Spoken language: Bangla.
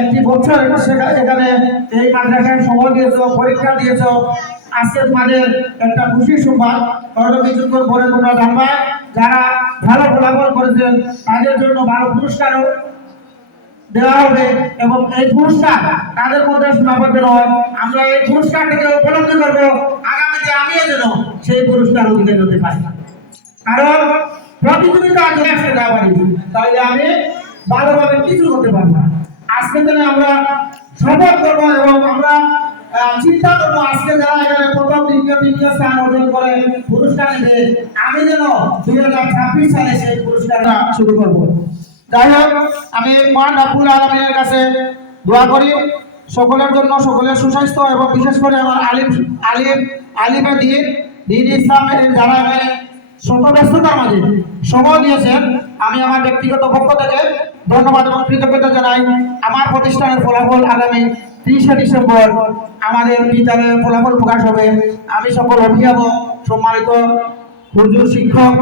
একটি বছর এখানে এই মাদ্রাসায় সময় দিয়েছ, পরীক্ষা দিয়েছ। আজকে তোমাদের একটা খুশি সংবাদ, হয়তো কিছুক্ষণ পরে তোমরা জানবা যারা ভালো ফলাফল করেছেন তাদের জন্য ভালো পুরস্কারও দেওয়া হবে। এবং এই পুরস্কার তাদের মধ্যে সীমাবদ্ধ নয়, আমরা এই পুরস্কারটাকে উপলব্ধি করবো আগামীতে আমিও যেন সেই পুরস্কার অধিকারী হতে পারি। কারণ প্রতিযোগিতা যদি আসতে না পারি তাহলে আমি ভালোভাবে কিছু করতে পারবো না। আজকে যেন আমরা শপথ করবো এবং আমরা চিন্তা করবো আজকে যারা এখানে প্রথম দ্বিতীয় স্থান অর্জন করে পুরস্কার নেবে, আমি যেন 2026 সালে সেই পুরস্কারটা শুরু করবো। যাই হোক, আমি মহান রব্বুল আলামিনের কাছে দোয়া করি সকলের জন্য, সকলের সুস্বাস্থ্য এবং বিশেষ করে আমার আলিমে দিন ইসলামের যারা এখানে শত ব্যস্ততার মাঝে সময় দিয়েছেন, আমি আমার ব্যক্তিগত পক্ষ থেকে ধন্যবাদ এবং কৃতজ্ঞতা জানাই। আমার প্রতিষ্ঠানের ফলাফল আগামী 30শে ডিসেম্বর আমাদের বিদ্যালয়ের ফলাফল প্রকাশ হবে। আমি সকল অভিভাবক, সম্মানিত হুজুর, শিক্ষক